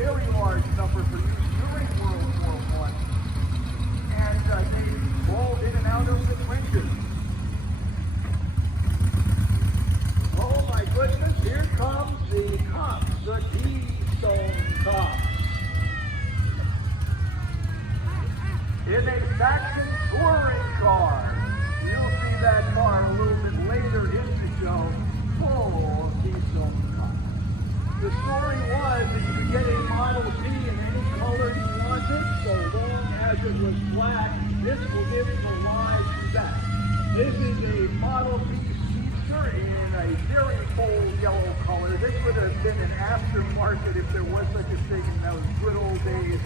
very large number for use during World War I. And they rolled in and out of the trenches. Oh my goodness, here comes the cops, the D-Stone cops. In a Saxon touring car. You'll see that car a little bit later in the show, full of D-Stone cops. The story was that you could get a Model T in any color you wanted, so long as it was black. This will give you a live spec. This is a Model T Speedster in a very bold yellow color. This would have been an aftermarket if there was such a thing in those good old days.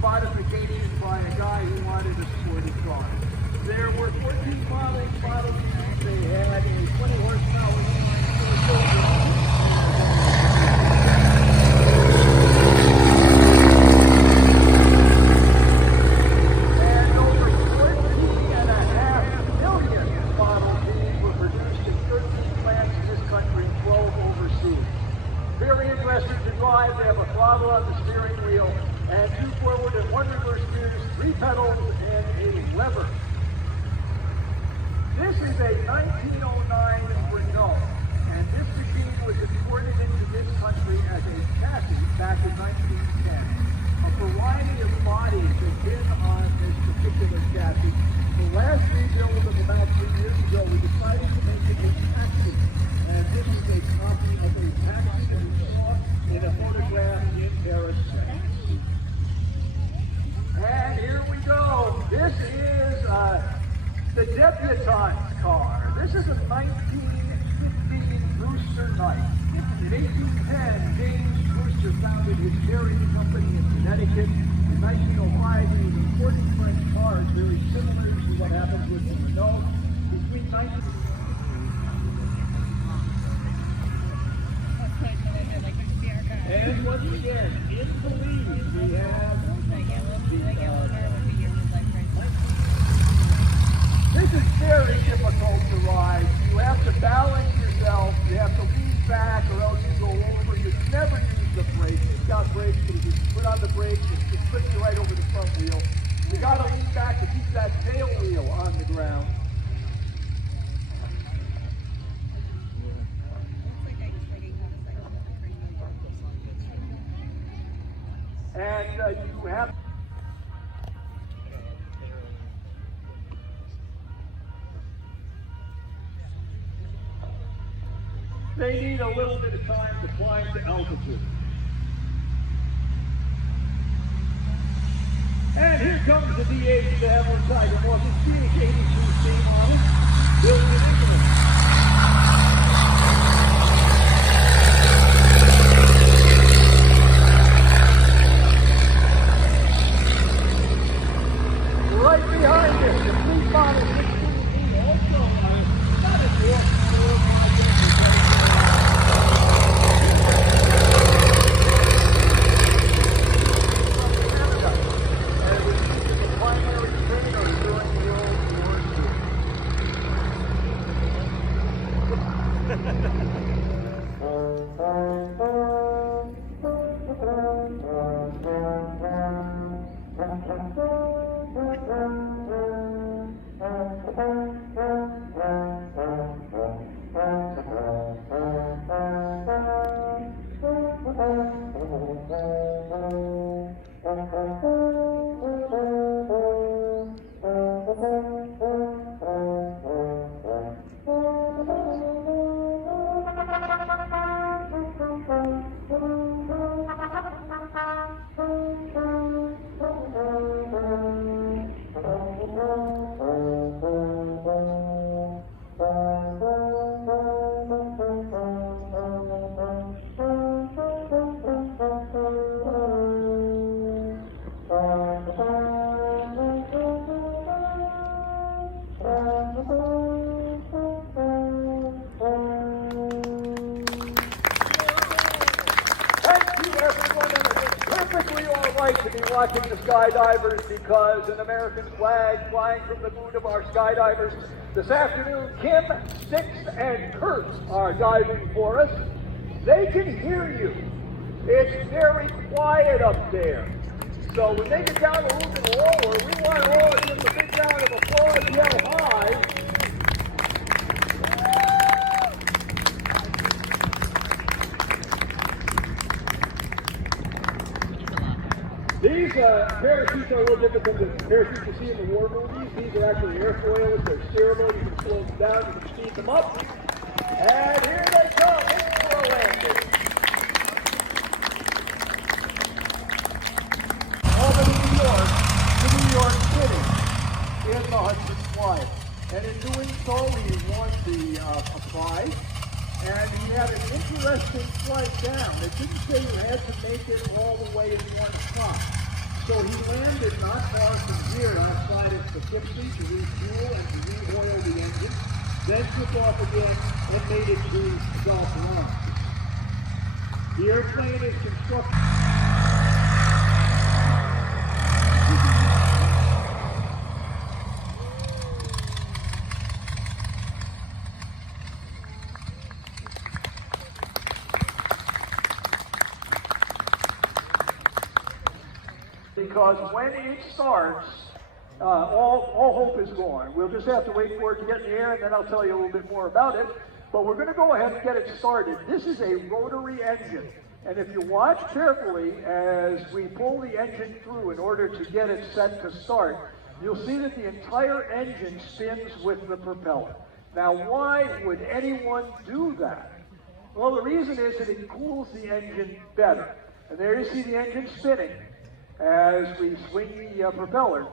Modification by a guy who wanted a sporty car. There were 14 Model Ts. They had a 20 horsepower inline-four-cylinder. And over 14.5 million Model Ts were produced in 13 plants in this country and 12 overseas. Very interesting to drive. They have a throttle on the steering wheel and 2 forward and 1 reverse gears, 3 pedals, and a lever. This is a 1909 Renault, and this machine was imported into this country as a chassis back in 1910. A variety of bodies have been on this particular chassis. The last rebuild of about 3 years ago, we decided to make it a taxi, and this is a copy of a taxi that we saw in a photograph in Paris. And here we go. This is the debutante's car. This is a 1915 Brewster Knight. In 1810, James Brewster founded his dairying company in Connecticut. In 1905, he was importing French cars very similar to what happens with the Renault. Between 19... And once again, in Belize, we have this is very difficult to ride. You have to balance yourself. You have to lean back or else you go over. You never use the brakes. You've got brakes, but if you put on the brakes, it flips you right over the front wheel. You got to lean back to keep that tail wheel on the ground. And you have they need a little bit of time to climb to altitude. And here comes the DH-7 inside the Morgan CH-82 steam on it, built in England. Right behind us, the fleet model 16B, also not as warm. To be watching the skydivers because an American flag flying from the boot of our skydivers. This afternoon, Kim, Six, and Kurt are diving for us. They can hear you. It's very quiet up there. So when they get down a little bit lower, we want all of you to give them a big round of applause, yell high. These parachutes are a little different than the parachutes you see in the war movies. These are actually airfoils. They're steerable. You can slow them down. You can speed them up. And here they come. It's a landing. Albany, New York, to New York City in the Hudson flight. And in doing so, he won the prize. And he had an interesting flight down. It didn't say you had to make it all the way to 1 o'clock. So he landed not far from here outside of Poughkeepsie to refuel and to re-oil the engine. Then took off again and made it to Gulf Run. The airplane is constructed. Because when it starts, all hope is gone. We'll just have to wait for it to get in the air, and then I'll tell you a little bit more about it. But we're going to go ahead and get it started. This is a rotary engine. And if you watch carefully as we pull the engine through in order to get it set to start, you'll see that the entire engine spins with the propeller. Now, why would anyone do that? Well, the reason is that it cools the engine better. And there you see the engine spinning as we swing the propeller.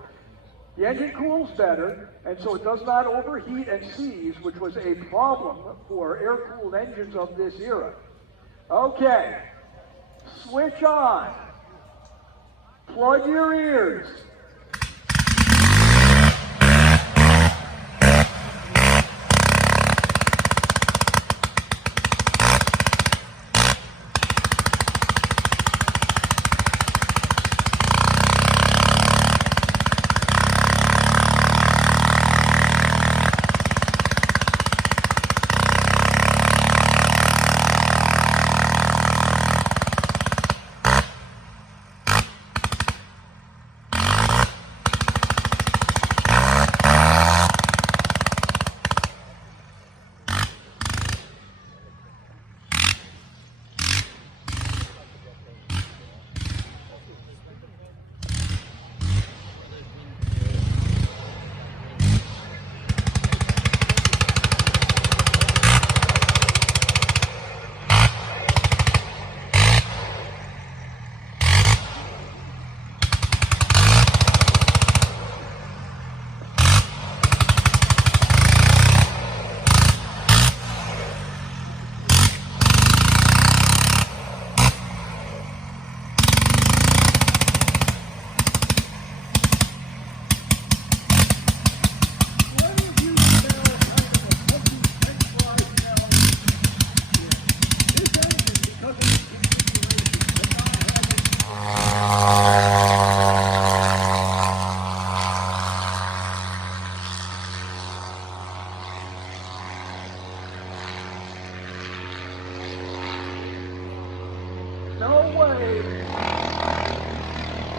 The engine cools better, and so it does not overheat and seize, which was a problem for air-cooled engines of this era. Okay, switch on. Plug your ears.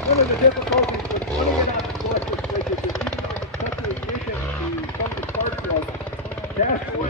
One of the difficulties with putting it on the course is that you can such a ignition to some of the spark plugs. Cast away.